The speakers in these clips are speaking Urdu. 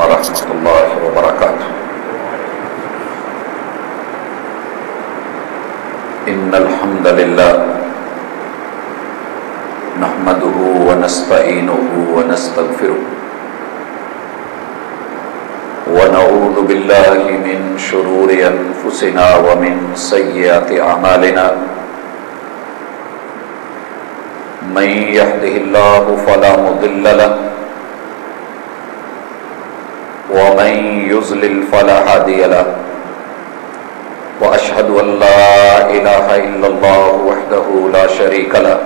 ورحمۃ اللہ وبرکاتہ۔ ان الحمد للہ نحمده ونستعینه ونستغفره ونعوذ باللہ من شرور انفسنا ومن سیئات اعمالنا من يهده الله فلا مضل له ومن يضلل فلا هادي له واشهد ان لا اله الا الله وحده لا شريك له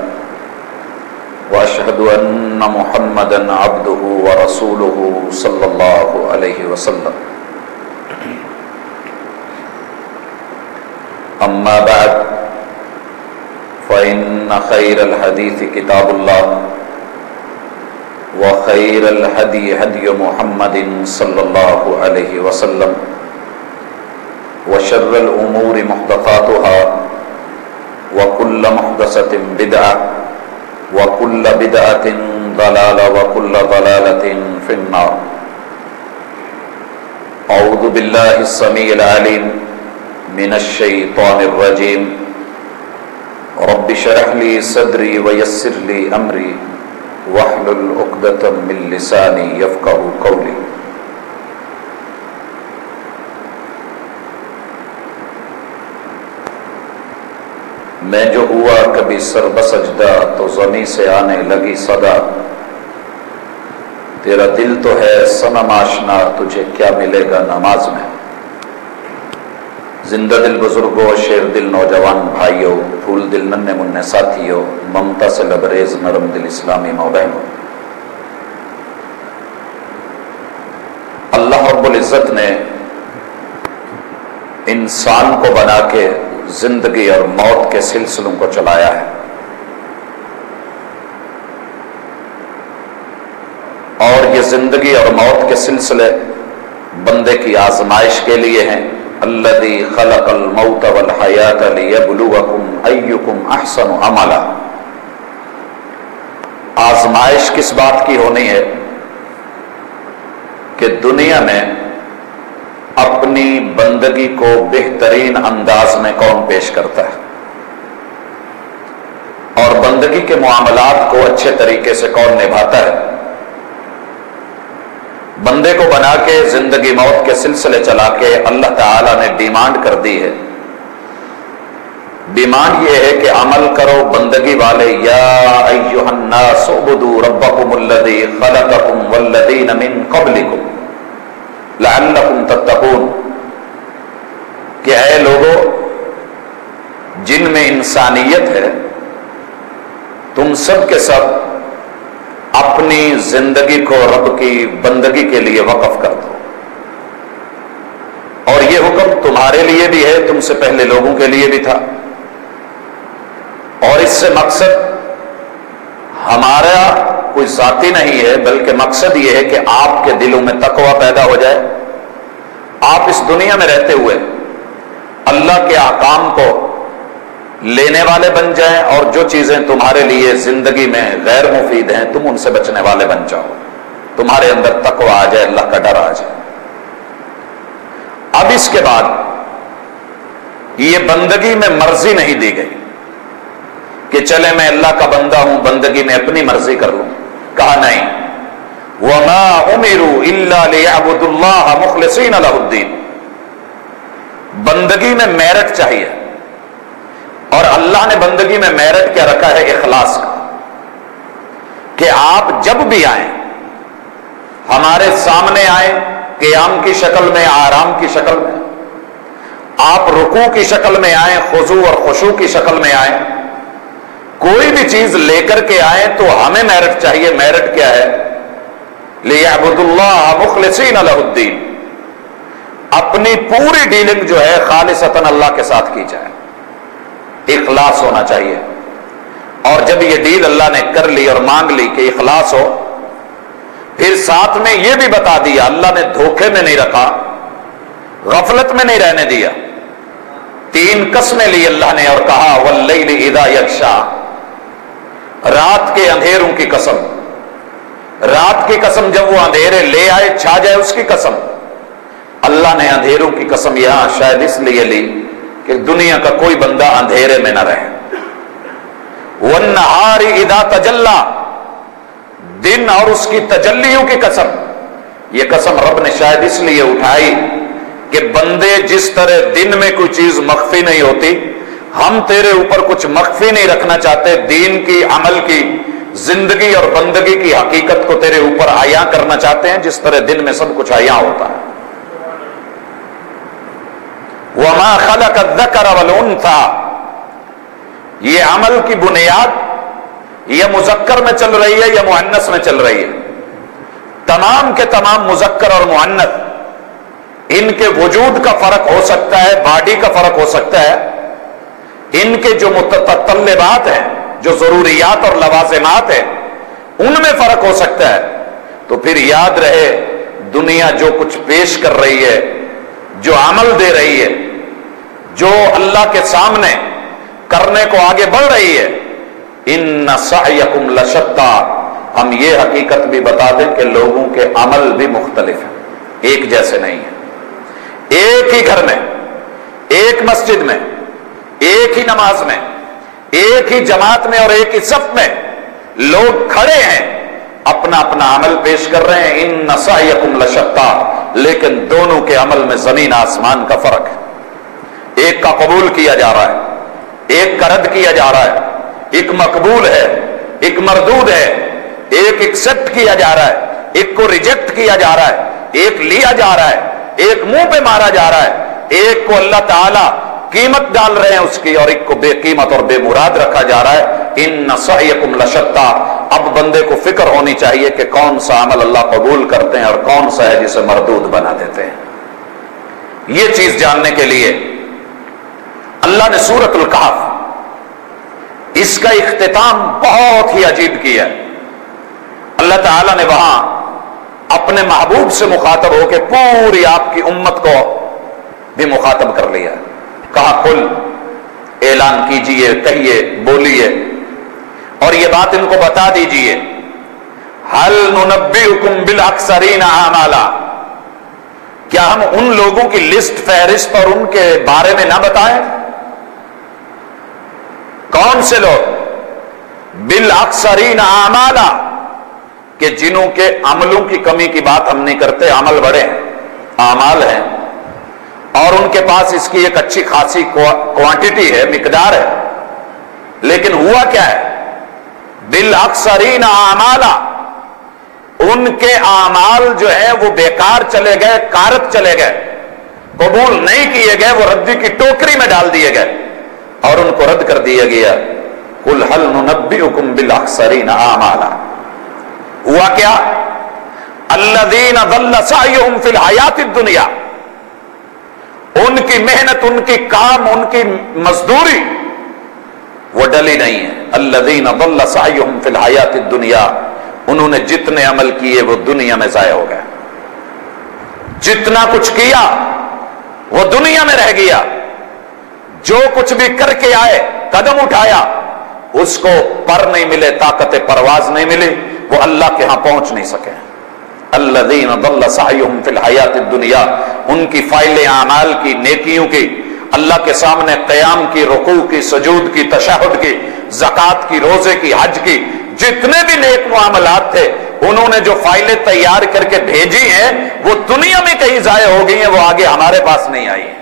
واشهد ان محمدا عبده ورسوله صلى الله عليه وسلم۔ اما بعد فإن خير الحديث كتاب الله وخير الهدي هدي محمد صلى الله عليه وسلم وشر الأمور محدثاتها وكل محدثة بدعة وكل بدعة ضلالة وكل ضلالة في النار۔ أعوذ بالله السميع العليم من الشيطان الرجيم۔ رب اشرح لي صدري ويسر لي امري واحلل عقدة من لساني يفقهوا قولي۔ میں جو ہوا کبھی سر بسجدہ تو زمیں سے آنے لگی صدا، تیرا دل تو ہے صنم آشنا تجھے کیا ملے گا نماز میں۔ زندہ دل بزرگوں، شیر دل نوجوان بھائیوں، پھول دل ننھے منھے ساتھیوں، ممتا سے لبریز نرم دل اسلامی ماں بہنوں، اللہ رب العزت نے انسان کو بنا کے زندگی اور موت کے سلسلوں کو چلایا ہے، اور یہ زندگی اور موت کے سلسلے بندے کی آزمائش کے لیے ہیں۔ الذی خلق الموت والحیات لیبلوکم ایکم احسن عملا۔ آزمائش کس بات کی ہونی ہے کہ دنیا میں اپنی بندگی کو بہترین انداز میں کون پیش کرتا ہے، اور بندگی کے معاملات کو اچھے طریقے سے کون نبھاتا ہے۔ بندے کو بنا کے زندگی موت کے سلسلے چلا کے اللہ تعالیٰ نے ڈیمانڈ کر دی ہے۔ ڈیمانڈ یہ ہے کہ عمل کرو بندگی والے، یا ایھا الناس اعبدوا ربکم الذی خلقکم والذین من قبلکم لعلکم تتقون، کہ اے لوگو جن میں انسانیت ہے، تم سب کے سب اپنی زندگی کو رب کی بندگی کے لیے وقف کر دو، اور یہ حکم تمہارے لیے بھی ہے، تم سے پہلے لوگوں کے لیے بھی تھا، اور اس سے مقصد ہمارا کوئی ذاتی نہیں ہے، بلکہ مقصد یہ ہے کہ آپ کے دلوں میں تقوی پیدا ہو جائے، آپ اس دنیا میں رہتے ہوئے اللہ کے احکام کو لینے والے بن جائیں، اور جو چیزیں تمہارے لیے زندگی میں غیر مفید ہیں تم ان سے بچنے والے بن جاؤ، تمہارے اندر تقوی آ جائے، اللہ کا ڈر آ جائے۔ اب اس کے بعد یہ بندگی میں مرضی نہیں دی گئی کہ چلے میں اللہ کا بندہ ہوں، بندگی میں اپنی مرضی کر لوں، کہا نہیں، وَمَا أُمِرُوا إِلَّا لِيَعْبُدُوا اللَّهَ مُخْلِصِينَ لَهُ الدِّينَ۔ بندگی میں میرٹ چاہیے، اور اللہ نے بندگی میں میرٹ کیا رکھا ہے؟ اخلاص کا، کہ آپ جب بھی آئیں، ہمارے سامنے آئیں، قیام کی شکل میں، آرام کی شکل میں، آپ رکوع کی شکل میں آئیں، خضوع اور خشوع کی شکل میں آئیں، کوئی بھی چیز لے کر کے آئیں تو ہمیں میرٹ چاہیے۔ میرٹ کیا ہے؟ لِيَعْبُدُوا اللَّهَ مُخْلِصِينَ لَهُ الدِّينَ، اپنی پوری ڈیلنگ جو ہے خالصتاً اللہ کے ساتھ کی جائے، اخلاص ہونا چاہیے۔ اور جب یہ ڈیل اللہ نے کر لی اور مانگ لی کہ اخلاص ہو، پھر ساتھ میں یہ بھی بتا دیا، اللہ نے دھوکے میں نہیں رکھا، غفلت میں نہیں رہنے دیا، 3 قسمیں لی اللہ نے اور کہا وَاللَّيْلِ إِذَا يَغْشَىٰ، رات کے اندھیروں کی قسم، رات کی قسم جب وہ اندھیرے لے آئے چھا جائے اس کی قسم. اللہ نے اندھیروں کی قسم یہاں شاید اس لیے لی کہ دنیا کا کوئی بندہ اندھیرے میں نہ رہے. وَالنَّهَارِ إِذَا تَجَلَّى، دن اور اس کی تجلیوں کی قسم. یہ قسم رب نے شاید اس لیے اٹھائی کہ بندے جس طرح دن میں کوئی چیز مخفی نہیں ہوتی، ہم تیرے اوپر کچھ مخفی نہیں رکھنا چاہتے، دین کی، عمل کی، زندگی اور بندگی کی حقیقت کو تیرے اوپر عیاں کرنا چاہتے ہیں جس طرح دن میں سب کچھ عیاں ہوتا ہے. وَمَا خَلَقَ الذَّكَرَ وَالْأُنثَىٰ، یہ عمل کی بنیاد یا مذکر میں چل رہی ہے یا مؤنث میں چل رہی ہے. تمام کے تمام مذکر اور مؤنث، ان کے وجود کا فرق ہو سکتا ہے، باڈی کا فرق ہو سکتا ہے، ان کے جو متطلبات ہیں، جو ضروریات اور لوازمات ہیں، ان میں فرق ہو سکتا ہے. تو پھر یاد رہے دنیا جو کچھ پیش کر رہی ہے، جو عمل دے رہی ہے، جو اللہ کے سامنے کرنے کو آگے بڑھ رہی ہے، ان سعیکم لشتیٰ، ہم یہ حقیقت بھی بتا دیں کہ لوگوں کے عمل بھی مختلف ہیں، ایک جیسے نہیں ہیں. ایک ہی گھر میں، ایک مسجد میں، ایک ہی نماز میں، ایک ہی جماعت میں اور ایک ہی صف میں لوگ کھڑے ہیں، اپنا اپنا عمل پیش کر رہے ہیں. ان سعیکم لشتیٰ، لیکن دونوں کے عمل میں زمین آسمان کا فرق ہے. ایک کا قبول کیا جا رہا ہے، ایک کا رد کیا جا رہا ہے. ایک مقبول ہے، ایک مردود ہے. ایک ایکسپٹ کیا جا رہا ہے، ایک کو ریجیکٹ کیا جا رہا ہے. ایک لیا جا رہا ہے، ایک منہ پہ مارا جا رہا ہے. ایک کو اللہ تعالی قیمت ڈال رہے ہیں اس کی، اور ایک کو بے قیمت اور بے مراد رکھا جا رہا ہے. ان سعیکم لشتیٰ. اب بندے کو فکر ہونی چاہیے کہ کون سا عمل اللہ قبول کرتے ہیں اور کون سا ہے جسے مردود بنا دیتے ہیں. یہ چیز جاننے کے لیے اللہ نے سورۃ الکہف، اس کا اختتام بہت ہی عجیب کیا. اللہ تعالیٰ نے وہاں اپنے محبوب سے مخاطب ہو کے پوری آپ کی امت کو بھی مخاطب کر لیا. کہا قل، اعلان کیجئے، کہیے، بولیے، اور یہ بات ان کو بتا دیجئے. هل ننبئکم بالاخسرین اعمالا، کیا ہم ان لوگوں کی لسٹ، فہرست اور ان کے بارے میں نہ بتائیں؟ کون سے لوگ؟ بالاخسرین اعمالا، کہ جنہوں کے عملوں کی کمی کی بات ہم نہیں کرتے، عمل بڑے ہیں، اعمال ہیں، اور ان کے پاس اس کی ایک اچھی خاصی کوانٹیٹی ہے، مقدار ہے، لیکن ہوا کیا ہے؟ بالاخسرین اعمالا، ان کے اعمال جو ہے وہ بیکار چلے گئے، کارت چلے گئے، قبول نہیں کیے گئے، وہ ردی کی ٹوکری میں ڈال دیے گئے اور ان کو رد کر دیا گیا. قل هل ننبئکم بالاخسرین اعمالا. ہوا کیا؟ الذین ضل سعیہم فی الحیات الدنیا، ان کی محنت، ان کی کام، ان کی مزدوری وہ ڈلی نہیں ہے. الذین ضل سعیہم فی الحیات الدنیا، انہوں نے جتنے عمل کیے وہ دنیا میں ضائع ہو گئے. جتنا کچھ کیا وہ دنیا میں رہ گیا. جو کچھ بھی کر کے آئے، قدم اٹھایا، اس کو پر نہیں ملے، طاقت پرواز نہیں ملی، وہ اللہ کے ہاں پہنچ نہیں سکے. الذین ضل سعیہم فی الحیات الدنیا، ان کی فائلیں اعمال کی، نیکیوں کی، اللہ کے سامنے قیام کی، رکوع کی، سجود کی، تشہد کی، زکوٰۃ کی، روزے کی، حج کی، جتنے بھی نیک معاملات تھے انہوں نے جو فائلیں تیار کر کے بھیجی ہیں وہ دنیا میں کہیں ضائع ہو گئی ہیں، وہ آگے ہمارے پاس نہیں آئی ہیں.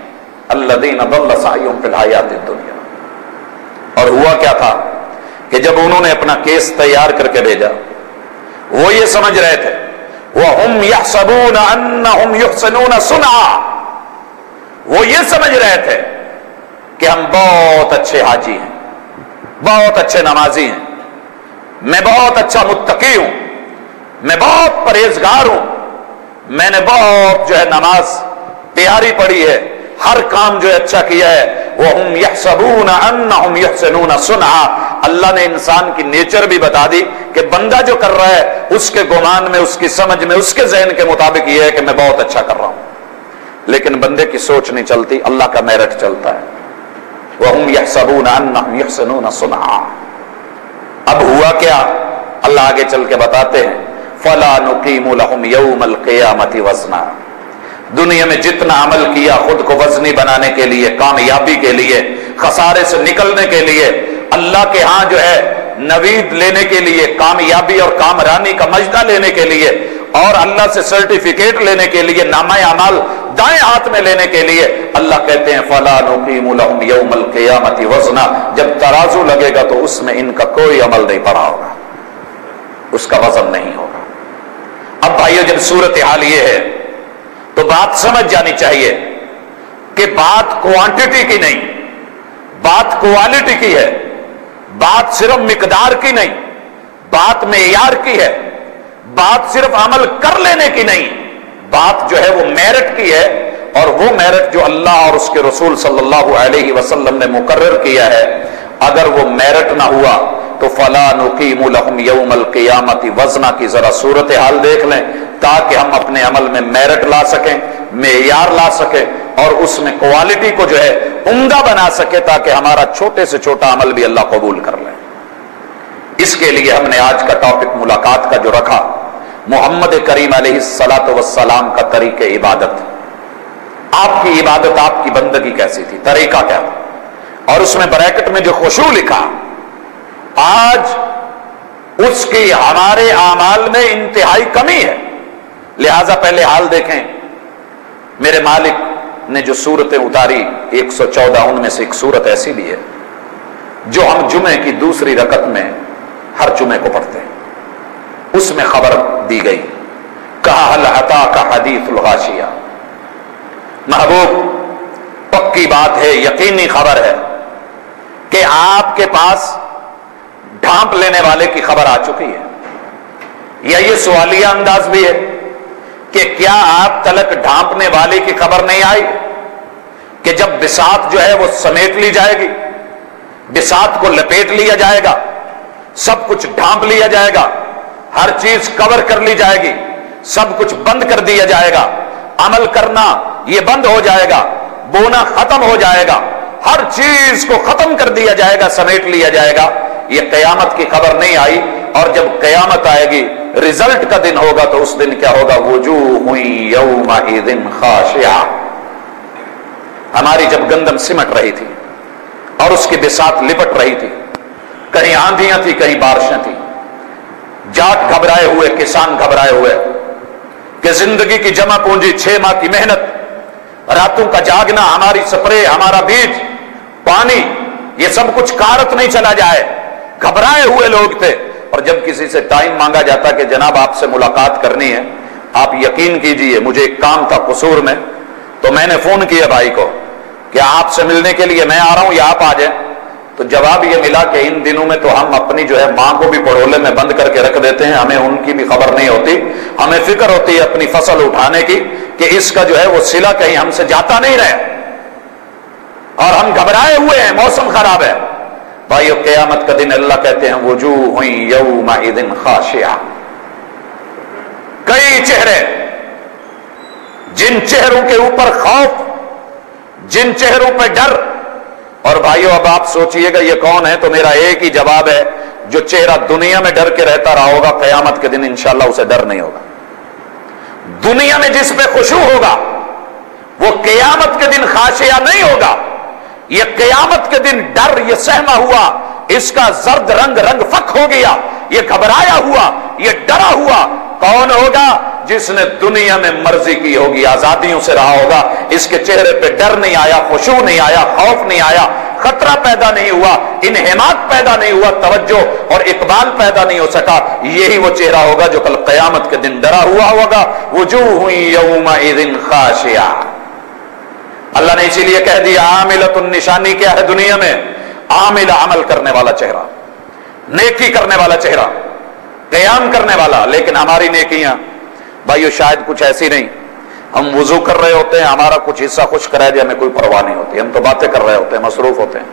الذین ضل سعیہم فی الحیات الدنیا. اور ہوا کیا تھا کہ جب انہوں نے اپنا کیس تیار کر کے بھیجا، وہ یہ سمجھ رہے تھے وَهُمْ يَحْسَبُونَ أَنَّهُمْ يُحْسِنُونَ صُنْعًا، وہ یہ سمجھ رہے تھے کہ ہم بہت اچھے حاجی ہیں، بہت اچھے نمازی ہیں، میں بہت اچھا متقی ہوں، میں بہت پرہیزگار ہوں، میں نے بہت جو ہے نماز پیاری پڑھی ہے، ہر کام جو ہے اچھا کیا ہے. وَهُمْ يَحْسَبُونَ أَنَّهُمْ يُحْسِنُونَ صُنْعًا. اللہ نے انسان کی نیچر بھی بتا دی کہ بندہ جو کر رہا ہے اس کے گمان میں، اس کی سمجھ میں، اس کے ذہن کے مطابق یہ ہے کہ میں بہت اچھا کر رہا ہوں، لیکن بندے کی سوچ نہیں چلتی، اللہ کا میرٹ چلتا ہے. وَهُمْ يَحْسَبُونَ أَنَّهُمْ يُحْسِنُونَ صُنْعًا. اب ہوا کیا؟ اللہ آگے چل کے بتاتے ہیں فلا نقیم لہم یوم القیامت وزنا. دنیا میں جتنا عمل کیا خود کو وزنی بنانے کے لیے، کامیابی کے لیے، خسارے سے نکلنے کے لیے، اللہ کے ہاں جو ہے نوید لینے کے لیے، کامیابی اور کامرانی کا مجدہ لینے کے لیے، اور اللہ سے سرٹیفکیٹ لینے کے لیے، نامہ اعمال دائیں ہاتھ میں لینے کے لیے، اللہ کہتے ہیں فلا نقیم لہم یوم القیامت وزنا. جب ترازو لگے گا تو اس میں ان کا کوئی عمل نہیں پڑا ہوگا، اس کا وزن نہیں ہوگا. اب بھائیو جب صورتحال یہ ہے تو بات سمجھ جانی چاہیے کہ بات کوانٹٹی کی نہیں، بات کوالٹی کی ہے. بات صرف مقدار کی نہیں، بات معیار کی ہے. بات صرف عمل کر لینے کی نہیں، بات جو ہے وہ میرٹ کی ہے. اور وہ میرٹ جو اللہ اور اس کے رسول صلی اللہ علیہ وسلم نے مقرر کیا ہے، اگر وہ میرٹ نہ ہوا تو فلا نقیم لہم یوم القیامت وزنا کی ذرا صورتحال دیکھ لیں، تاکہ ہم اپنے عمل میں میرٹ لا سکیں، معیار لا سکیں، اور اس میں کوالٹی کو جو ہے عمدہ بنا سکے، تاکہ ہمارا چھوٹے سے چھوٹا عمل بھی اللہ قبول کر لے. اس کے لیے ہم نے آج کا ٹاپک ملاقات کا جو رکھا، محمد کریم علیہ الصلاۃ والسلام کا طریقہ عبادت. آپ کی عبادت، آپ کی بندگی کیسی تھی، طریقہ کیا تھا، اور اس میں بریکٹ میں جو خشوع لکھا، آج اس کی ہمارے اعمال میں انتہائی کمی ہے. لہذا پہلے حال دیکھیں. میرے مالک نے جو سورتیں اتاری 114، ان میں سے ایک سورت ایسی بھی ہے جو ہم جمعے کی دوسری رکعت میں ہر جمعے کو پڑھتے ہیں. اس میں خبر دی گئی، کہا هل اتاک حدیث الغاشیہ. محبوب پکی بات ہے، یقینی خبر ہے کہ آپ کے پاس ڈھانپ لینے والے کی خبر آ چکی ہے. یا یہ سوالیہ انداز بھی ہے کہ کیا آپ تلک ڈھانپنے والے کی خبر نہیں آئی کہ جب بساط جو ہے وہ سمیٹ لی جائے گی، بساط کو لپیٹ لیا جائے گا، سب کچھ ڈھانپ لیا جائے گا، ہر چیز کور کر لی جائے گی، سب کچھ بند کر دیا جائے گا، عمل کرنا یہ بند ہو جائے گا، بونا ختم ہو جائے گا، ہر چیز کو ختم کر دیا جائے گا، سمیٹ لیا جائے گا. یہ قیامت کی خبر نہیں آئی. اور جب قیامت آئے گی، ریزلٹ کا دن ہوگا، تو اس دن کیا ہوگا؟ وجوہ یومئذ خاشعہ. ہماری جب گندم سمٹ رہی تھی اور اس کی بساط لپٹ رہی تھی، کہیں آندھیاں تھی، کہیں بارشیں تھی، جاٹ گھبرائے ہوئے، کسان گھبرائے ہوئے کہ زندگی کی جمع پونجی، 6 ماہ کی محنت، راتوں کا جاگنا، ہماری سپرے، ہمارا بیج، پانی، یہ سب کچھ کارت نہیں چلا جائے. گھبرائے ہوئے لوگ تھے. اور جب کسی سے ٹائم مانگا جاتا کہ جناب آپ سے ملاقات کرنی ہے، آپ یقین کیجئے مجھے ایک کام تھا قصور میں، تو میں نے فون کیا بھائی کو کہ آپ سے ملنے کے لیے میں آ رہا ہوں یا آپ آ جائیں. تو جواب یہ ملا کہ ان دنوں میں تو ہم اپنی جو ہے ماں کو بھی پڑولے میں بند کر کے رکھ دیتے ہیں، ہمیں ان کی بھی خبر نہیں ہوتی. ہمیں فکر ہوتی ہے اپنی فصل اٹھانے کی کہ اس کا جو ہے وہ صلہ کہیں ہم سے جاتا نہیں رہے، اور ہم گھبرائے ہوئے ہیں، موسم خراب ہے. بھائیو قیامت کا دن اللہ کہتے ہیں وجوہ یومئذ خاشعہ. کئی چہرے، جن چہروں کے اوپر خوف، جن چہروں پہ ڈر. اور بھائیو اب آپ سوچئے گا یہ کون ہے، تو میرا ایک ہی جواب ہے، جو چہرہ دنیا میں ڈر کے رہتا رہا ہوگا، قیامت کے دن انشاءاللہ اسے ڈر نہیں ہوگا. دنیا میں جس پہ خشوع ہوگا وہ قیامت کے دن خاشعہ نہیں ہوگا. یہ قیامت کے دن ڈر، یہ سہما ہوا، اس کا زرد رنگ فک ہو گیا، یہ گھبرایا ہوا، یہ ڈرا ہوا کون ہوگا؟ جس نے دنیا میں مرضی کی ہوگی، آزادیوں سے رہا ہوگا، اس کے چہرے پہ ڈر نہیں آیا، خشوع نہیں آیا، خوف نہیں آیا، خطرہ پیدا نہیں ہوا، انہماک پیدا نہیں ہوا، توجہ اور اقبال پیدا نہیں ہو سکا. یہی وہ چہرہ ہوگا جو کل قیامت کے دن ڈرا ہوا ہوگا. وجوہ یومئذ خاشعہ. اللہ نے اسی لیے کہہ دیا عاملۃ. النشانی کیا ہے دنیا میں؟ عامل، عمل کرنے والا چہرہ، نیکی کرنے والا چہرہ، قیام کرنے والا. لیکن ہماری نیکیاں بھائیو شاید کچھ ایسی نہیں. ہم وضو کر رہے ہوتے ہیں، ہمارا کچھ حصہ خشک رہ جائے ہمیں کوئی پرواہ نہیں ہوتی، ہم تو باتیں کر رہے ہوتے ہیں، مصروف ہوتے ہیں.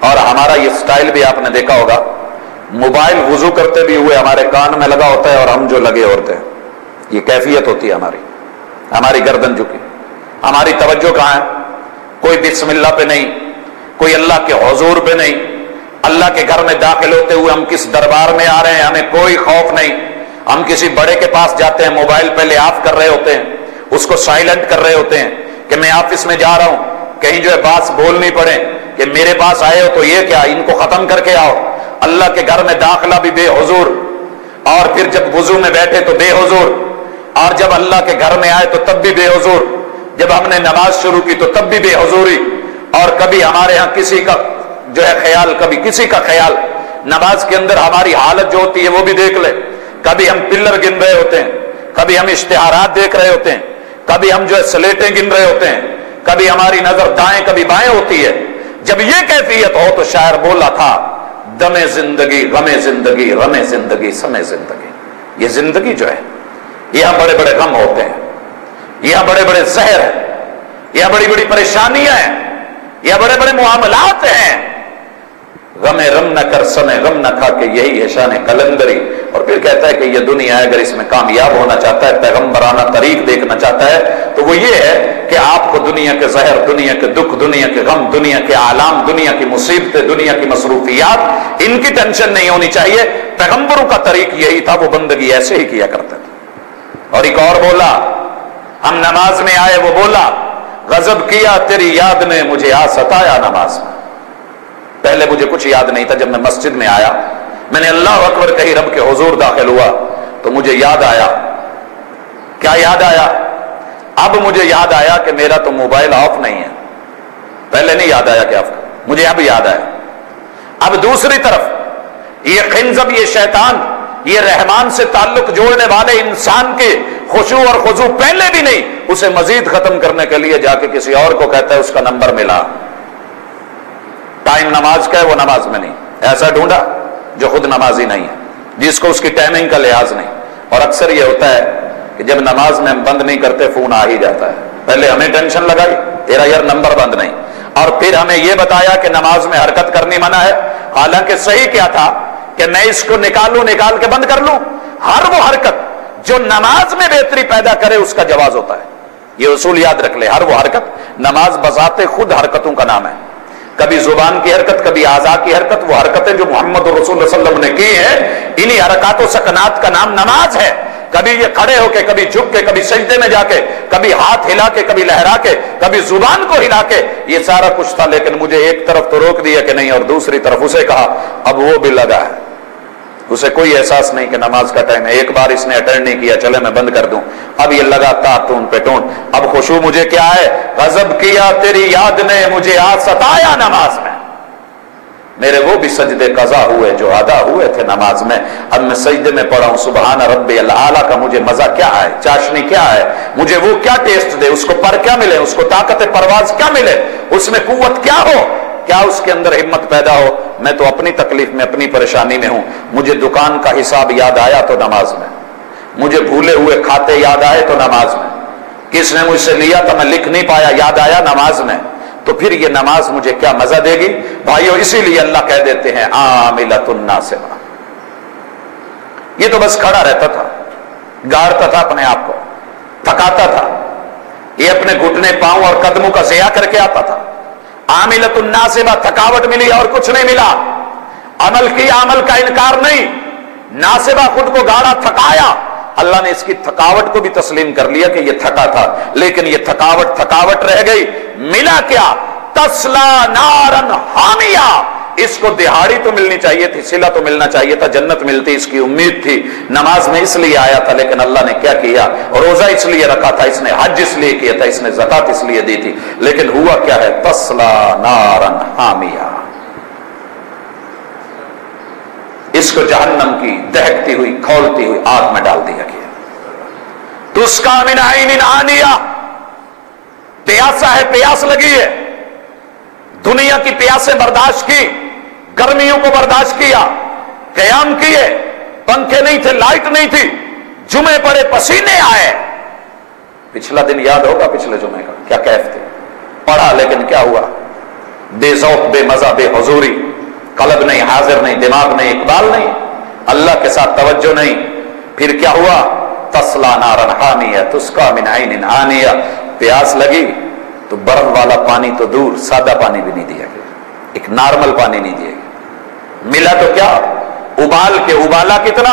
اور ہمارا یہ سٹائل بھی آپ نے دیکھا ہوگا، موبائل وضو کرتے بھی ہوئے ہمارے کان میں لگا ہوتا ہے اور ہم جو لگے ہوتے ہیں. یہ کیفیت ہوتی ہے ہماری گردن جھکی. ہماری توجہ کہاں ہے؟ کوئی بسم اللہ پہ نہیں، کوئی اللہ کے حضور پہ نہیں. اللہ کے گھر میں داخل ہوتے ہوئے ہم کس دربار میں آ رہے ہیں، ہمیں کوئی خوف نہیں. ہم کسی بڑے کے پاس جاتے ہیں، موبائل پہلے آف کر رہے ہوتے ہیں، اس کو سائلنٹ کر رہے ہوتے ہیں کہ میں آفس میں جا رہا ہوں، کہیں جو ہے بات بولنی پڑے کہ میرے پاس آئے ہو تو یہ کیا، ان کو ختم کر کے آؤ۔ اللہ کے گھر میں داخلہ بھی بے حضور، اور پھر جب وضو میں بیٹھے تو بے حضور، اور جب اللہ کے گھر میں آئے تو تب بھی بے حضور، جب ہم نے نماز شروع کی تو تب بھی بے حضوری، اور کبھی ہمارے ہاں کسی کا جو ہے خیال، کبھی کسی کا خیال، نماز کے اندر ہماری حالت جو ہوتی ہے وہ بھی دیکھ لے، کبھی ہم پلر گن رہے ہوتے ہیں، کبھی ہم اشتہارات دیکھ رہے ہوتے ہیں، کبھی ہم جو ہے سلیٹیں گن رہے ہوتے ہیں، کبھی ہماری نظر دائیں کبھی بائیں ہوتی ہے۔ جب یہ کیفیت ہو تو شاعر بولا تھا، دم زندگی غم زندگی رم زندگی سمے زندگی، یہ زندگی جو ہے یہاں بڑے بڑے غم ہوتے ہیں، یہاں بڑے بڑے زہر ہیں، یہاں بڑی بڑی پریشانیاں ہیں، یہاں بڑے بڑے معاملات ہیں۔ غم رم نہ کر سمے غم نہ کھا کے، یہی ہے شان کلندری۔ اور پھر کہتا ہے کہ یہ دنیا ہے، اگر اس میں کامیاب ہونا چاہتا ہے، پیغمبرانہ طریق دیکھنا چاہتا ہے، تو وہ یہ ہے کہ آپ کو دنیا کے زہر، دنیا کے دکھ، دنیا کے غم، دنیا کے آلام، دنیا کی مصیبتیں، دنیا کی مصروفیات، ان کی ٹینشن نہیں ہونی چاہیے۔ پیغمبروں کا طریق یہی تھا، وہ بندگی ایسے ہی کیا کرتے تھے۔ اور ایک اور بولا، ہم نماز میں آئے، وہ بولا غضب کیا تیری یاد نے مجھے آ ستایا نماز میں۔ پہلے مجھے کچھ یاد نہیں تھا، جب میں مسجد میں آیا، میں نے اللہ اکبر کہی، رب کے حضور داخل ہوا تو مجھے یاد آیا۔ کیا یاد آیا؟ اب مجھے یاد آیا کہ میرا تو موبائل آف نہیں ہے۔ پہلے نہیں یاد آیا کہ آف، مجھے اب یاد آیا۔ اب دوسری طرف یہ خنزب، یہ شیطان، یہ رحمان سے تعلق جوڑنے والے انسان کے خشوع اور خضوع پہلے بھی نہیں، اسے مزید ختم کرنے کے لیے جا کے کسی اور کو کہتا ہے اس کا نمبر ملا، ٹائم نماز کا ہے وہ نماز میں نہیں، ایسا ڈھونڈا جو خود نمازی نہیں ہے، جس کو اس کی ٹائمنگ کا لحاظ نہیں۔ اور اکثر یہ ہوتا ہے کہ جب نماز میں ہم بند نہیں کرتے، فون آ ہی جاتا ہے، پہلے ہمیں ٹینشن لگائی تیرا یار نمبر بند نہیں، اور پھر ہمیں یہ بتایا کہ نماز میں حرکت کرنی منع ہے، حالانکہ صحیح کیا تھا کہ میں اس کو نکال کے بند کر لوں۔ ہر وہ حرکت جو نماز میں بہتری پیدا کرے اس کا جواز ہوتا ہے، یہ اصول یاد رکھ لے۔ ہر وہ حرکت، نماز بذات خود حرکتوں کا نام ہے، کبھی زبان کی حرکت، کبھی اعضاء کی حرکت، وہ حرکتیں جو محمد رسول اللہ صلی اللہ علیہ وسلم نے کی ہیں، انہی حرکات و سکنات کا نام نماز ہے۔ کبھی یہ کھڑے ہو کے، کبھی جھک کے، کبھی سجدے میں جا کے، کبھی ہاتھ ہلا کے، کبھی لہرا کے، کبھی زبان کو ہلا کے، یہ سارا کچھ تھا۔ لیکن مجھے ایک طرف تو روک دیا کہ نہیں، اور دوسری طرف اسے کہا اب وہ بھی لگا ہے، اسے کوئی احساس نہیں کہ نماز کا ٹائم ہے، ایک بار اس نے اٹینڈ نہیں کیا، چلے میں بند کر دوں، اب یہ لگا تون پہ ٹون۔ اب خشوع مجھے کیا ہے؟ غضب کیا تیری یاد نے مجھے آ ستایا نماز میں، میرے وہ بھی سجدے قضا ہوئے جو ادا ہوئے تھے نماز میں۔ اب میں سجدے میں پڑھا ہوں سبحان ربی الاعلیٰ کا، مجھے مزہ کیا ہے، چاشنی کیا ہے، مجھے وہ کیا ٹیسٹ دے، اس کو پر کیا ملے، اس کو طاقت پرواز کیا ملے، اس میں قوت کیا ہو، کیا اس کے اندر ہمت پیدا ہو۔ میں تو اپنی تکلیف میں، اپنی پریشانی میں ہوں، مجھے دکان کا حساب یاد آیا تو نماز میں، مجھے بھولے ہوئے کھاتے یاد آئے تو نماز میں، کس نے مجھ سے لیا تھا میں لکھ نہیں پایا، یاد آیا نماز میں، تو پھر یہ نماز مجھے کیا مزہ دے گی بھائیو۔ اسی لیے اللہ کہہ دیتے ہیں عاملۃ ناصبہ، یہ تو بس کھڑا رہتا تھا، گاڑتا تھا اپنے آپ کو، تھکاتا تھا، یہ اپنے گھٹنے پاؤں اور قدموں کا ضیاع کر کے آتا تھا۔ عاملۃ ناصبہ، تھکاوٹ ملی اور کچھ نہیں ملا، عمل کیا، عمل کا انکار نہیں، ناصبہ خود کو گاڑا، تھکایا، اللہ نے اس کی تھکاوٹ کو بھی تسلیم کر لیا کہ یہ تھکا تھا، لیکن یہ تھکاوٹ رہ گئی، ملا کیا؟ تسلا نارن حامیہ، اس کو دہاڑی تو ملنی چاہیے تھی، صلہ تو ملنا چاہیے تھا، جنت ملتی اس کی امید تھی، نماز میں اس لیے آیا تھا، لیکن اللہ نے کیا کیا، روزہ اس لیے رکھا تھا، اس نے حج اس لیے کیا تھا، اس نے زکات اس لیے دی تھی، لیکن ہوا کیا ہے؟ تسلا نارن حامیہ، اس کو جہنم کی دہکتی ہوئی، کھولتی ہوئی آگ میں ڈال دیا گیا۔ تسقى من عین آنیہ، پیاسا ہے، پیاس لگی ہے، دنیا کی پیاسیں برداشت کی، گرمیوں کو برداشت کیا، قیام کیے، پنکھے نہیں تھے، لائٹ نہیں تھی، جمعے پڑے، پسینے آئے۔ پچھلا دن یاد ہوگا، پچھلے جمعے کا کیا کیف تھے، پڑھا لیکن کیا ہوا؟ بے ذوق، بے مزہ، بے حضوری، قلب نہیں، حاضر نہیں، دماغ نہیں، اقبال نہیں، اللہ کے ساتھ توجہ نہیں۔ پھر کیا ہوا؟ تسلا نارن حامیہ تسقى من عین آنیہ، پیاس لگی تو برف والا پانی تو دور، سادہ پانی بھی نہیں دیا گیا، ایک نارمل پانی نہیں دیا گیا، ملا تو کیا؟ ابال کے، ابالا کتنا؟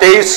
23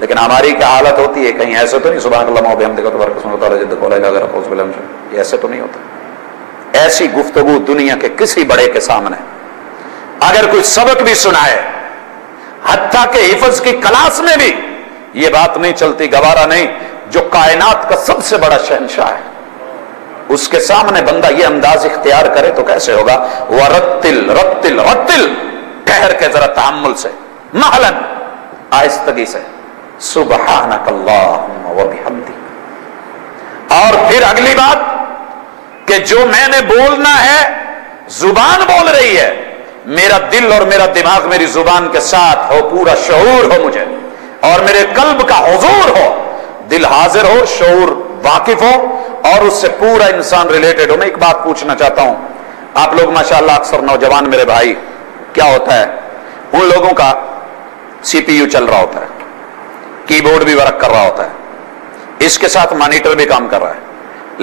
لیکن ہماری کیا حالت ہوتی ہے؟ کہیں ایسے تو نہیں سبحان اللہ و بحمدہ تبارک اسمہ تعالی جد قولا الا اعوذ باللہ من الشیطان، یہ ایسے تو نہیں ہوتا۔ ایسی گفتگو دنیا کے کسی بڑے کے سامنے اگر کوئی سبق بھی سنائے، حتیٰ کہ حفظ کی کلاس میں بھی یہ بات نہیں چلتی، گوارا نہیں۔ جو کائنات کا سب سے بڑا شہنشاہ ہے، اس کے سامنے بندہ یہ انداز اختیار کرے تو کیسے ہوگا؟ وَرَتِّلْ رَتِّلْ رَتِّلْ، کہر کے ذرا تحمل سے، مہلاً، آہستگی سے، سبحانک اللہم وبحمدک۔ اور پھر اگلی بات کہ جو میں نے بولنا ہے، زبان بول رہی ہے، میرا دل اور میرا دماغ میری زبان کے ساتھ ہو، پورا شعور ہو مجھے، اور میرے قلب کا حضور ہو، دل حاضر ہو، شعور واقف ہو، اور اس سے پورا انسان ریلیٹڈ ہو۔ میں ایک بات پوچھنا چاہتا ہوں، آپ لوگ ماشاءاللہ اکثر نوجوان میرے بھائی، کیا ہوتا ہے ان لوگوں کا سی پی یو چل رہا ہوتا ہے، کی بورڈ بھی ورک کر رہا ہوتا ہے، اس کے ساتھ مانیٹر بھی کام کر رہا ہے،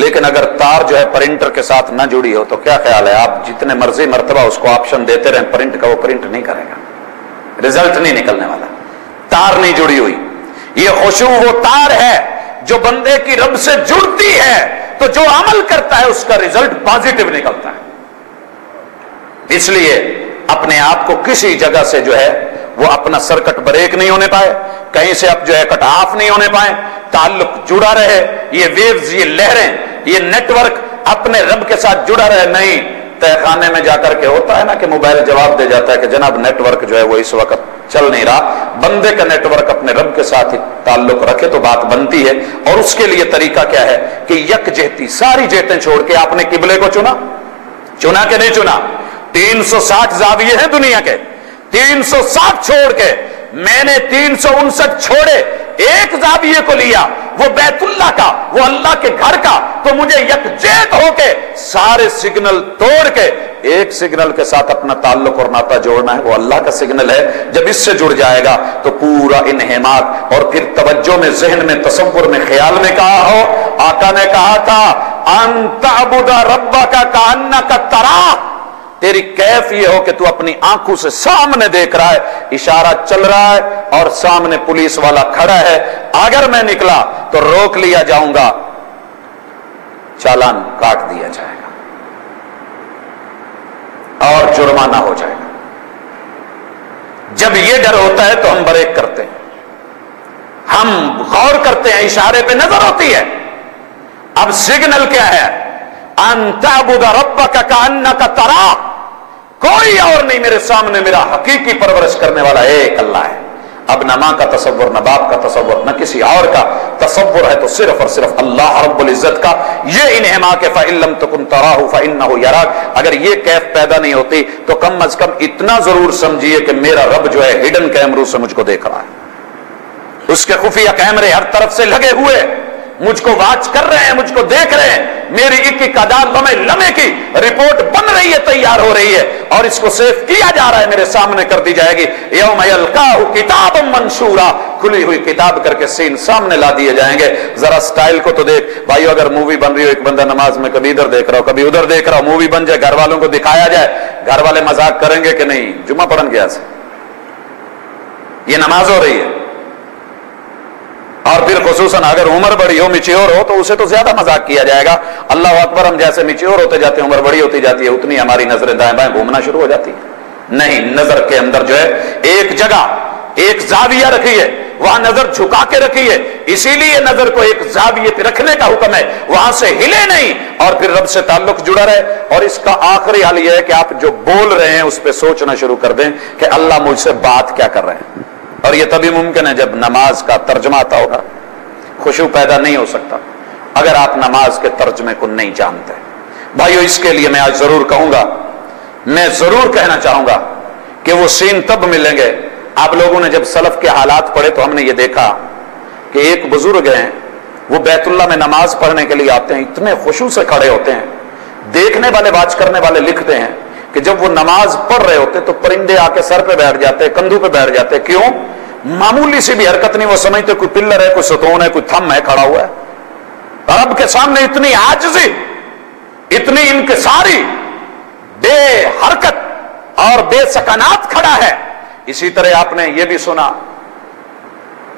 لیکن اگر تار جو ہے پرنٹر کے ساتھ نہ جڑی ہو تو کیا خیال ہے؟ آپ جتنے مرضی مرتبہ اس کو آپشن دیتے رہیں پرنٹ کا، وہ پرنٹ نہیں کرے گا، رزلٹ نہیں نکلنے والا، تار نہیں جڑی ہوئی۔ یہ خشوع وہ تار ہے جو بندے کی رب سے جڑتی ہے تو جو عمل کرتا ہے اس کا رزلٹ پازیٹو نکلتا ہے۔ اس لیے اپنے آپ کو کسی جگہ سے جو ہے وہ اپنا سرکٹ بریک نہیں ہونے پائے، کہیں سے اب جو ہے کٹ آف نہیں ہونے پائے، تعلق جڑا رہے، یہ ویوز، یہ لہریں، یہ نیٹ ورک اپنے رب کے ساتھ جڑا رہے۔ نہیں، تہ خانے میں جا کر کے ہوتا ہے نا کہ موبائل جواب دے جاتا ہے کہ جناب نیٹ ورک جو ہے وہ اس وقت چل نہیں رہا۔ بندے کا نیٹ ورک اپنے رب کے ساتھ تعلق رکھے تو بات بنتی ہے، اور اس کے لیے طریقہ کیا ہے کہ یک جہتی، ساری جہتیں چھوڑ کے آپ نے قبلے کو چنا کہ نہیں چنا؟ 360 زاویے ہیں دنیا کے، 360 چھوڑ کے میں نے 359 چھوڑے، ایک زاویے کو لیا، وہ بیت اللہ کا، وہ اللہ کے گھر کا، تو مجھے یکجہت ہو کے سارے سگنل توڑ کے ایک سگنل کے ساتھ اپنا تعلق اور ناطہ جوڑنا ہے، وہ اللہ کا سگنل ہے۔ جب اس سے جڑ جائے گا تو پورا انہماک، اور پھر توجہ میں، ذہن میں، تصور میں، خیال میں کہا ہو، آقا نے کہا تھا ان تعبد ربک کأنک تراہ، تیری کیف یہ ہو کہ تو اپنی آنکھوں سے سامنے دیکھ رہا ہے، اشارہ چل رہا ہے اور سامنے پولیس والا کھڑا ہے، اگر میں نکلا تو روک لیا جاؤں گا، چالان کاٹ دیا جائے گا اور جرمانہ ہو جائے گا۔ جب یہ ڈر ہوتا ہے تو ہم بریک کرتے ہیں، ہم غور کرتے ہیں، اشارے پہ نظر ہوتی ہے۔ اب سگنل کیا ہے؟ ان تعبد ربک کأنک تراہ، کوئی اور نہیں میرے سامنے، میرا حقیقی پرورش کرنے والا ایک اللہ ہے۔ اب نہ ماں کا تصور، نہ باپ کا تصور، نہ کسی اور کا تصور ہے، تو صرف اور صرف اللہ رب العزت کا۔ یہ انہماک ہے، فَإِن لَمْ تَكُنْ تَرَاهُ فَإِنَّهُ يَرَاكَ۔ اگر یہ کیف پیدا نہیں ہوتی تو کم از کم اتنا ضرور سمجھیے کہ میرا رب جو ہے ہڈن کیمروں سے مجھ کو دیکھ رہا ہے، اس کے خفیہ کیمرے ہر طرف سے لگے ہوئے مجھ کو واچ کر رہے ہیں، مجھ کو دیکھ رہے ہیں، میری ایک ایک ادا لمحے لمحے کی رپورٹ بن رہی ہے، تیار ہو رہی ہے، اور اس کو سیو کیا جا رہا ہے، میرے سامنے کر دی جائے گی۔ یوم یلقاہ کتابا منشورا، کھلی ہوئی کتاب کر کے سین سامنے لا دیے جائیں گے۔ ذرا سٹائل کو تو دیکھ بھائیو، اگر مووی بن رہی ہو، ایک بندہ نماز میں کبھی ادھر دیکھ رہا ہو کبھی ادھر دیکھ رہا ہو، مووی بن جائے، گھر والوں کو دکھایا جائے، گھر والے مذاق کریں گے کہ نہیں؟ جمعہ پڑھن گیا سے یہ نماز ہو رہی ہے، اور پھر خصوصاً اگر عمر بڑی ہو، میچیور ہو، تو اسے تو زیادہ مذاق کیا جائے گا۔ اللہ اکبر، ہم جیسے میچیور ہوتے جاتے ہیں، عمر بڑی ہوتی جاتی ہے، اتنی ہماری نظریں دائیں بائیں گھومنا شروع ہو جاتی ہے۔ نہیں، نظر کے اندر جو ہے ایک جگہ، ایک زاویہ رکھیے، وہاں نظر جھکا کے رکھیے، اسی لیے نظر کو ایک زاویے پہ رکھنے کا حکم ہے، وہاں سے ہلے نہیں، اور پھر رب سے تعلق جڑا رہے۔ اور اس کا آخری حل یہ ہے کہ آپ جو بول رہے ہیں اس پہ سوچنا شروع کر دیں کہ اللہ مجھ سے بات کیا کر رہے ہیں، اور یہ تبھی ممکن ہے جب نماز کا ترجمہ آتا ہوگا۔ خشوع پیدا نہیں ہو سکتا اگر آپ نماز کے ترجمے کو نہیں جانتے۔ بھائیو، اس کے لیے میں آج ضرور کہوں گا، میں ضرور کہنا چاہوں گا کہ وہ سین تب ملیں گے۔ آپ لوگوں نے جب سلف کے حالات پڑھے تو ہم نے یہ دیکھا کہ ایک بزرگ ہیں، وہ بیت اللہ میں نماز پڑھنے کے لیے آتے ہیں، اتنے خشوع سے کھڑے ہوتے ہیں، دیکھنے والے، واچ کرنے والے لکھتے ہیں کہ جب وہ نماز پڑھ رہے ہوتے تو پرندے آ کے سر پہ بیٹھ جاتے، کندھوں پہ بیٹھ جاتے۔ کیوں؟ معمولی سی بھی حرکت نہیں، وہ سمجھتے کوئی پلر ہے، کوئی ستون ہے، کوئی تھم ہے کھڑا ہوا ہے۔ رب کے سامنے اتنی عاجزی، اتنی انکساری، بے حرکت اور بے سکنات کھڑا ہے۔ اسی طرح آپ نے یہ بھی سنا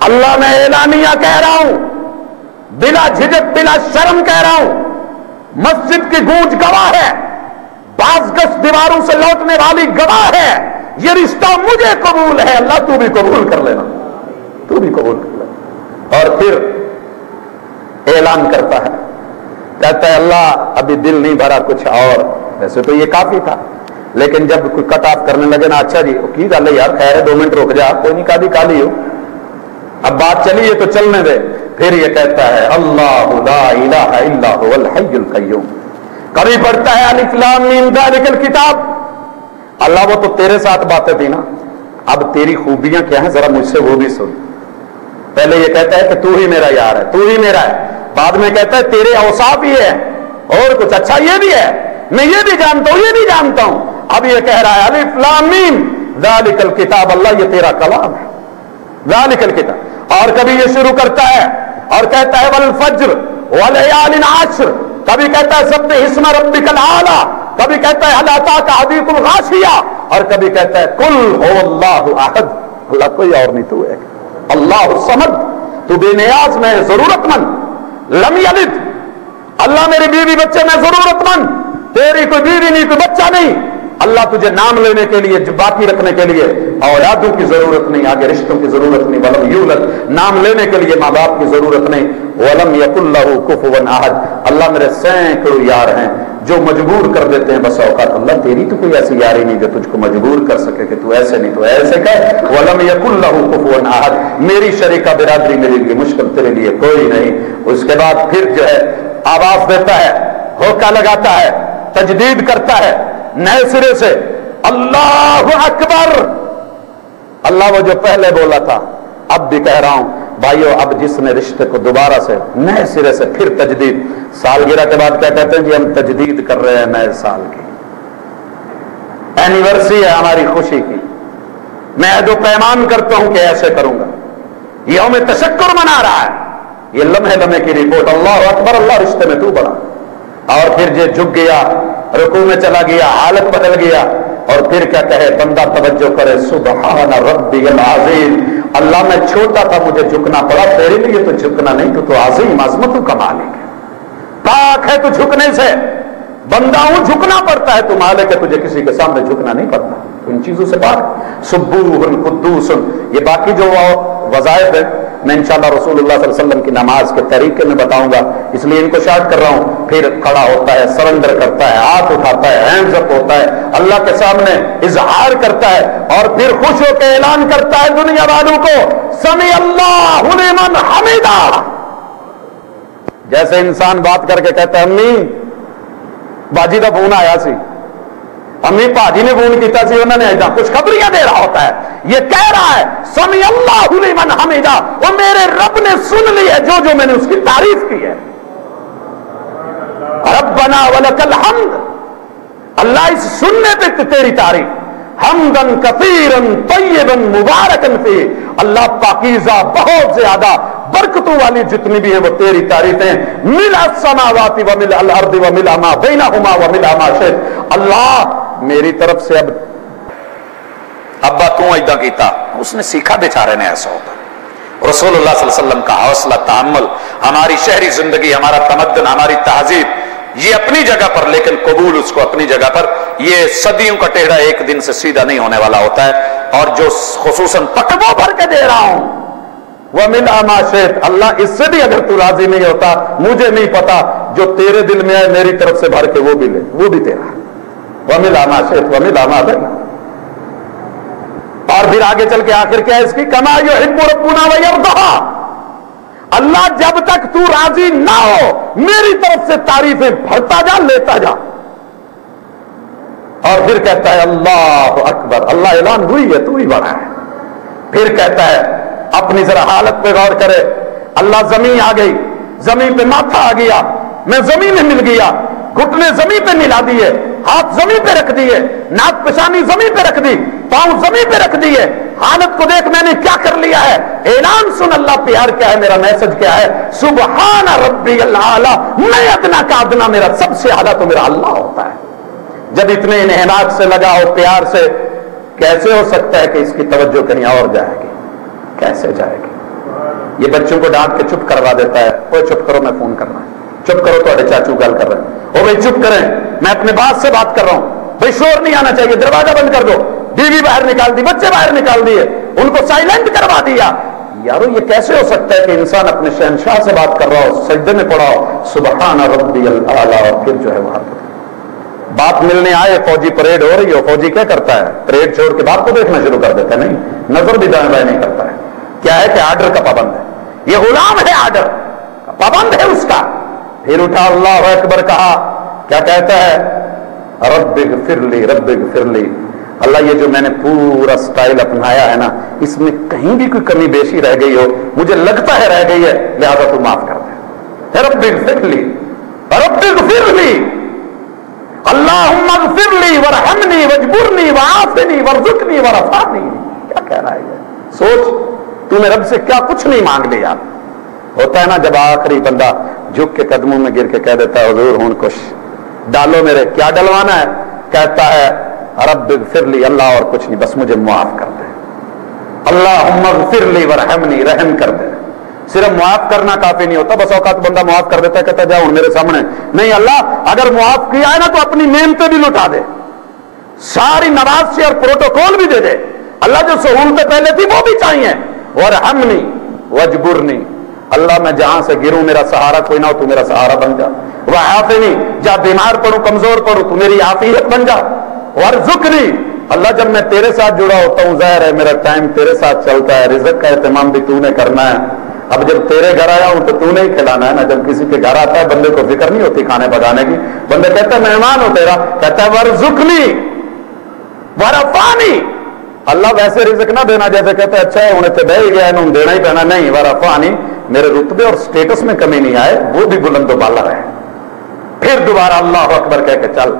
اللہ میں اعلانیہ کہہ رہا ہوں، بلا جھجک بلا شرم کہہ رہا ہوں، مسجد کی گونج گواہ ہے، بعض گز دیواروں سے لوٹنے والی گواہ ہے، یہ رشتہ مجھے قبول ہے، اللہ تو بھی قبول کر لینا، تو بھی قبول کر لینا۔ اور پھر اعلان کرتا ہے، کہتا ہے اللہ ابھی دل نہیں بھرا کچھ اور، ویسے تو یہ کافی تھا، لیکن جب کوئی کٹ آف کرنے لگے نا، اچھا جی کی گل ہے یار، خیر ہے 2 منٹ رک جا، کوئی نہیں، کالی کالی ہو، اب بات چلی ہے تو چلنے دے۔ پھر یہ کہتا ہے اللہ لا الہ الا هو الحی القیوم۔ کبھی پڑھتا ہے الف لام میم ذالک الکتاب، اللہ وہ تو تیرے ساتھ باتیں تھی نا، اب تیری خوبیاں کیا ہیں ذرا مجھ سے وہ بھی سن۔ پہلے یہ کہتا ہے کہ تو ہی میرا یار ہے، تو ہی میرا ہے، بعد میں کہتا ہے تیرے اوصاف یہ ہے اور کچھ، اچھا یہ بھی ہے، میں یہ بھی جانتا ہوں، یہ بھی جانتا ہوں۔ اب یہ کہہ رہا ہے الف لام میم ذالک الکتاب، اللہ یہ تیرا کلام ہے، ذالک الکتاب۔ اور کبھی یہ شروع کرتا ہے اور کہتا ہے والفجر ولیال عشر، کبھی کہتا ہے سبح اسم ربک الاعلی، کبھی کہتا ہے هل اتاک حدیث الغاشیہ، اور کبھی کہتا ہے قل هو اللہ احد، اللہ کوئی اور نہیں تو ہے، اللہ الصمد، تو بے نیاز میں ضرورت مند، لم یلد، اللہ میری بیوی بچے میں ضرورت مند، تیری کوئی بیوی نہیں کوئی بچہ نہیں، اللہ تجھے نام لینے کے لیے باقی رکھنے کے لیے اولادوں کی ضرورت نہیں، آگے رشتوں کی ضرورت نہیں، ولم یولد، نام لینے کے لیے ماں باپ کی ضرورت نہیں، ولم یکن لہ کفوا احد، اللہ میرے سینکڑوں یار ہیں جو مجبور کر دیتے ہیں بس اوقات، اللہ تیری تو کوئی ایسی یاری نہیں جو تجھ کو مجبور کر سکے کہ تو ایسے نہیں تو ایسے کہہ، ولم یکن لہ کفوا احد، میری شریکہ برادری میرے لیے مشکل، تیرے لیے کوئی نہیں۔ اس کے بعد پھر جو ہے آواز دیتا ہے، ہوکا لگاتا ہے، تجدید کرتا ہے نئے سرے سے، اللہ اکبر، اللہ وہ جو پہلے بولا تھا اب بھی کہہ رہا ہوں بھائیو، اب جس نے رشتے کو دوبارہ سے نئے سرے سے پھر تجدید، سالگرہ کے بعد کیا کہتے ہیں جی ہم تجدید کر رہے ہیں نئے سال کی، اینیورسری ہے ہماری خوشی کی، میں عہد و پیمان کرتا ہوں کہ ایسے کروں گا، یوم تشکر منا رہا ہے، یہ لمحے لمحے کی رپورٹ، اللہ اکبر، اللہ رشتے میں تو بڑا، اور پھر یہ جھک گیا، رکوع میں چلا گیا، حالت بدل گیا، اور پھر کیا کہے بندہ توجہ کرے، سبحان ربی العظیم، اللہ میں چھوٹا تھا مجھے جھکنا پڑا، تیرے لیے تو جھکنا نہیں، تو عظیم عظمتوں کا مالک ہے، پاک ہے تو جھکنے سے، بندہ ہوں جھکنا پڑتا ہے، تو مالک ہے تجھے کسی کے سامنے جھکنا نہیں پڑتا، ان چیزوں سے پاک، سبوح قدوس، یہ باقی جو وظائف ہیں میں انشاءاللہ رسول اللہ صلی اللہ علیہ وسلم کی نماز کے طریقے میں بتاؤں گا، اس لیے ان کو شارٹ کر رہا ہوں۔ پھر کھڑا ہوتا ہے، سرنڈر کرتا ہے، ہاتھ اٹھاتا ہے، ہینڈز اپ ہوتا ہے، اللہ کے سامنے اظہار کرتا ہے، اور پھر خوش ہو کے اعلان کرتا ہے دنیا والوں کو، سمع اللہ لمن حمدہ، جیسے انسان بات کر کے کہتا ہے امی باجی کا فون آیا سی، امی پاجی نے فون کیتا سی، انہوں نے ایسا کچھ خبریاں دے رہا ہوتا ہے، یہ کہہ رہا ہے سمع اللہ لمن حمدہ، وہ میرے رب نے سن لی ہے جو جو میں نے اس کی تعریف کی ہے، ربنا ولک الحمد، اللہ اس سننے پہ تیری تعریف، حمدن کثیرا طیبا مبارکا فی، اللہ پاکیزہ بہت زیادہ برکتوں والی جتنی بھی ہیں وہ تیری تعریفیں، ملء السماوات وملء الارض وملء ما بینہما وملء ما شئت، اللہ میری طرف سے ابا تو ایدا کیتا، اس نے سیکھا بیچارے نے ایسا ہوتا، رسول اللہ صلی اللہ علیہ وسلم کا حوصلہ تحمل، ہماری شہری زندگی، ہمارا تمدن، ہماری تہذیب یہ اپنی جگہ پر، لیکن قبول اس کو اپنی جگہ پر، یہ صدیوں کا ٹیڑھا ایک دن سے سیدھا نہیں ہونے والا ہوتا ہے، اور جو خصوصاً پٹبوں بھر کے دے رہا ہوں وَمِلْءَ مَا شِئْتَ، اللہ اس سے بھی اگر تو راضی نہیں ہوتا مجھے نہیں پتا، جو تیرے دل میں ہے میری طرف سے بھر کے وہ بھی لے، وہ بھی تیرا، وَمِلْءَ مَا شِئْتَ وَمِلْءَ مَا بَيْنَ، اور پھر آگے چل کے آخر کیا ہے اس کی، کَمَا يُحِبُّ رَبُّنَا وَيَرْضَىٰ، اللہ جب تک تو راضی نہ ہو میری طرف سے تعریفیں بھرتا جا، لیتا جا، اور پھر کہتا ہے اللہ اکبر، اللہ اعلان ہوئی ہے تو ہی بڑا ہے، پھر کہتا ہے اپنی ذرا حالت پہ غور کرے، اللہ زمین آ گئی، زمین پہ ماتھا آ گیا، میں زمین میں مل گیا، گھٹنے زمین پہ ملا دیے، ہاتھ زمین پہ رکھ دیے، ناک پشانی زمین پہ رکھ دی، پاؤں زمین پہ رکھ دیے، حالت کو دیکھ میں نے کیا کر لیا ہے، اعلان سن اللہ پیار کیا ہے، میرا میسج کیا ہے، سبحان ربی الاعلی، میں ادنا کا ادنا، میرا سب سے اعلیٰ تو میرا اللہ ہوتا ہے۔ جب اتنے انحناق سے لگا ہو، پیار سے، کیسے ہو سکتا ہے کہ اس کی توجہ کہیں اور جائے گی، کیسے جائے گی؟ یہ بچوں کو ڈانٹ کے چپ کروا دیتا ہے، وہ چپ کرو میں فون کرنا ہے، چپ کرو تھوڑے چاچو گل کر رہے ہیں، او بھائی چپ کریں میں اپنے بات سے بات کر رہا ہوں، بھائی شور نہیں آنا چاہیے، دروازہ بند کر دو، بیوی باہر نکال دی، بچے باہر نکال دیے، ان کو سائلنٹ کروا دیا۔ یارو یہ کیسے ہو سکتا ہے کہ انسان اپنے شہنشاہ سے بات کر رہا ہو، سجدے میں پڑا ہو سبحان ربی الاعلی، اور پھر جو ہے وہاں بات ملنے آئے، فوجی پریڈ ہو رہی ہو، فوجی کیا کرتا ہے؟ پریڈ چھوڑ کے باپ کو دیکھنا شروع کر دیتا ہے، نہیں نظر بھی دائیں بائیں نہیں کرتا ہے، کیا ہے کہ آرڈر کا پابند ہے، یہ غلام ہے، آرڈر کا پابند ہے اس کا۔ پھر اٹھا اللہ اکبر کہا، کیا کہتا ہے؟ رب اغفر لی رب اغفر لی، اللہ یہ جو میں نے پورا سٹائل اپنایا ہے نا، اس میں کہیں بھی کوئی کمی بیشی رہ گئی ہو، مجھے لگتا ہے رہ گئی ہے، لہذا تو معاف کر دے، رب اغفر لی رب اغفر لی، اللہم اغفر لی ورحمنی واجبرنی وعافنی وارزقنی ورفعنی۔ کیا کہہ رہا ہے یہ؟ سوچ تو نے رب سے کیا کچھ نہیں مانگ لیا۔ ہوتا ہے نا جب آخری بندہ جھک کے قدموں میں گر کے کہہ دیتا ہے حضور ہوں کچھ ڈالو میرے، کیا ڈلوانا ہے؟ کہتا ہے رب اغفر لی، اللہ اور کچھ نہیں، بس مجھے معاف کر دے، اللہم اغفر لی ورحمنی، رحم کر دے۔ صرف معاف کرنا کافی نہیں ہوتا، بس اوقات بندہ معاف کر دیتا ہے، کہتا ہے جاؤ میرے سامنے، نہیں اللہ اگر معاف کیا ہے نا تو اپنی نعمتیں بھی لٹا دے، ساری نوازشیں اور پروٹوکول بھی دے دے، اللہ جو سہولتیں پہلے تھی وہ بھی چاہیے، ورحمنی واجبرنی، اللہ میں جہاں سے گروں میرا سہارا کوئی نہ ہو تو میرا سہارا بن جا، وعافنی جہاں بیمار پڑوں کمزور پڑوں تو میری عافیت بن جا، وارزقنی اللہ جب میں تیرے ساتھ جڑا ہوتا ہوں ظاہر ہے میرا ٹائم تیرے ساتھ چلتا ہے، رزق کا اہتمام بھی تو نے کرنا ہے، اب جب تیرے گھر آیا ہوں تو نے ہی کھلانا ہے نا، جب کسی کے گھر آتا ہے بندے کو فکر نہیں ہوتی کھانے پکانے کی، بندہ کہتا ہے مہمان ہو تیرا، کہتا ہے وارزقنی ورفعنی، اللہ ویسے رزق نہ دینا جیسے کہتا ہے اچھا ہے انہیں تو بہ ہی گیا انہوں دینا ہی پینا، نہیں ورفعنی میرے رتبے اور سٹیٹس میں کمی نہیں آئے، وہ بھی بلند و بالا رہے۔ پھر دوبارہ اللہ اکبر کہہ کے چل۔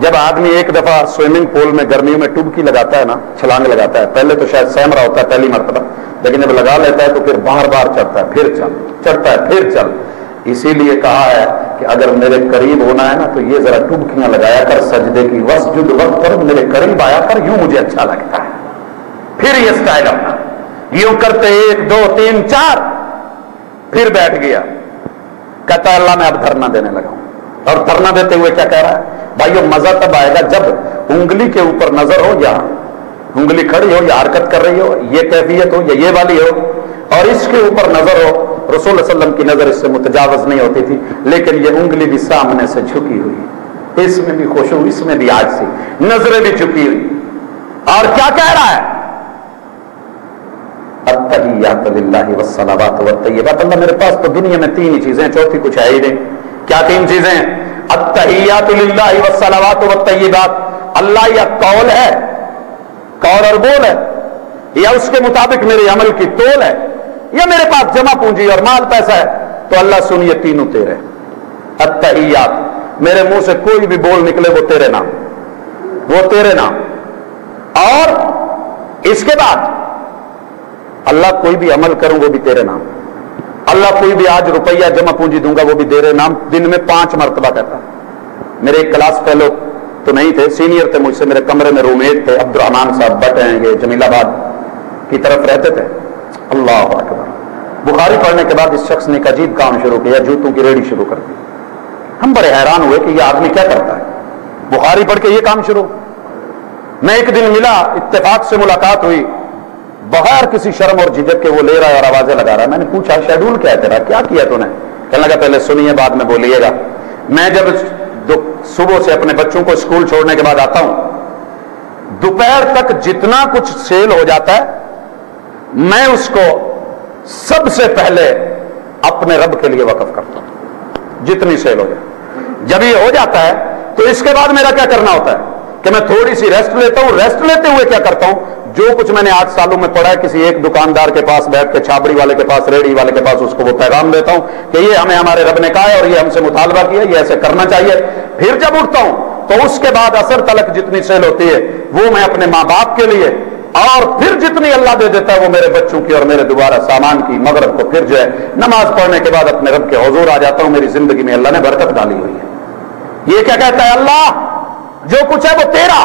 جب آدمی ایک دفعہ سوئمنگ پول میں گرمیوں میں ٹبکی لگاتا ہے نا، چھلانگ لگاتا ہے، پہلے تو شاید سہم رہا ہوتا ہے پہلی مرتبہ، لیکن جب لگا لیتا ہے تو پھر بار بار چڑھتا ہے، پھر چل، چڑھتا ہے پھر چل۔ اسی لیے کہا ہے کہ اگر میرے قریب ہونا ہے نا تو یہ ذرا ٹبکیاں لگایا کر سجدے کی، وسجد وقت پر میرے قریب آیا کر، یوں مجھے اچھا لگتا ہے۔ پھر یہ سٹائل اپنا یوں کرتے 1 2 3 4، پھر بیٹھ گیا، کہتا ہے اللہ میں اب دھرنا دینے لگا ہوں، اور دھرنا دیتے ہوئے کیا کہہ رہا ہے؟ بھائیو مزہ تب آئے گا جب انگلی کے اوپر نظر ہو، یا انگلی کھڑی ہو یا حرکت کر رہی ہو، یہ کیفیت ہو یا یہ والی ہو، اور اس کے اوپر نظر ہو۔ رسول اللہ علیہ وسلم کی نظر اس سے متجاوز نہیں ہوتی تھی، لیکن یہ انگلی بھی سامنے سے جھکی ہوئی، اس میں بھی خشوع، اس میں بھی عاجزی، نظریں بھی جھکی ہوئی، اور کیا کہہ رہا ہے؟ التحیات للہ والصلوات والطیبات، اللہ میرے پاس تو دنیا میں 3 ہی چیزیں، چوتھی کچھ ہے ہی نہیں۔ کیا 3 چیزیں؟ التحیات للہ والصلوات والطیبات، اللہ یا قول ہے، قول اور بول ہے، یا اس کے مطابق میرے عمل کی تول ہے، یا میرے پاس جمع پونجی اور مال پیسہ ہے، تو اللہ سنیے تینوں تیرے۔ التحیات، میرے منہ سے کوئی بھی بول نکلے وہ تیرے نام، وہ تیرے نام، اور اس کے بعد اللہ کوئی بھی عمل کروں وہ بھی تیرے نام، اللہ کوئی بھی آج روپیہ جمع پونجی دوں گا وہ بھی تیرے نام، دن میں 5 مرتبہ کہتا۔ میرے ایک کلاس فیلو تو نہیں تھے، سینئر تھے مجھ سے، میرے کمرے میں روم میٹ تھے، عبد الرحمان صاحب بٹ ہیں، یہ جمیل آباد کی طرف رہتے تھے۔ اللہ اکبر، بخاری پڑھنے کے بعد اس شخص نے ایک عجیب کام شروع کیا، جوتوں کی ریڑھی شروع کر دی۔ ہم بڑے حیران ہوئے کہ یہ آدمی کیا کرتا ہے، بخاری پڑھ کے یہ کام شروع۔ میں ایک دن ملا، اتفاق سے ملاقات ہوئی، بغیر کسی شرم اور جھجک کے وہ لے رہا ہے اور آوازیں لگا رہا ہے۔ میں نے پوچھا شیڈول کیا ہے تیرا، کیا کیا تو نے؟ کہنے لگا پہلے سنیے بعد میں بولیے گا۔ میں جب صبح سے اپنے بچوں کو اسکول چھوڑنے کے بعد آتا ہوں، دوپہر تک جتنا کچھ سیل ہو جاتا ہے میں اس کو سب سے پہلے اپنے رب کے لیے وقف کرتا ہوں، جتنی سیل ہو جائے۔ جب یہ ہو جاتا ہے تو اس کے بعد میرا کیا کرنا ہوتا ہے کہ میں تھوڑی سی ریسٹ لیتا ہوں۔ ریسٹ لیتے ہوئے کیا کرتا ہوں، جو کچھ میں نے 8 سالوں میں پڑھا ہے، کسی ایک دکاندار کے پاس بیٹھ کے، چھاپڑی والے کے پاس، ریڑھی والے کے پاس، اس کو وہ پیغام دیتا ہوں کہ یہ ہمیں ہمارے رب نے کہا ہے اور یہ ہم سے مطالبہ کیا ہے، یہ ایسے کرنا چاہیے۔ پھر جب اٹھتا ہوں تو اس کے بعد عصر تلک جتنی سیل ہوتی ہے وہ میں اپنے ماں باپ کے لیے، اور پھر جتنی اللہ دے دیتا ہے وہ میرے بچوں کی اور میرے دوبارہ سامان کی۔ مغرب کو پھر جو ہے نماز پڑھنے کے بعد اپنے رب کے حضور آ جاتا ہوں۔ میری زندگی میں اللہ نے برکت ڈالی ہوئی ہے۔ یہ کیا کہتا ہے، اللہ جو کچھ ہے وہ تیرا،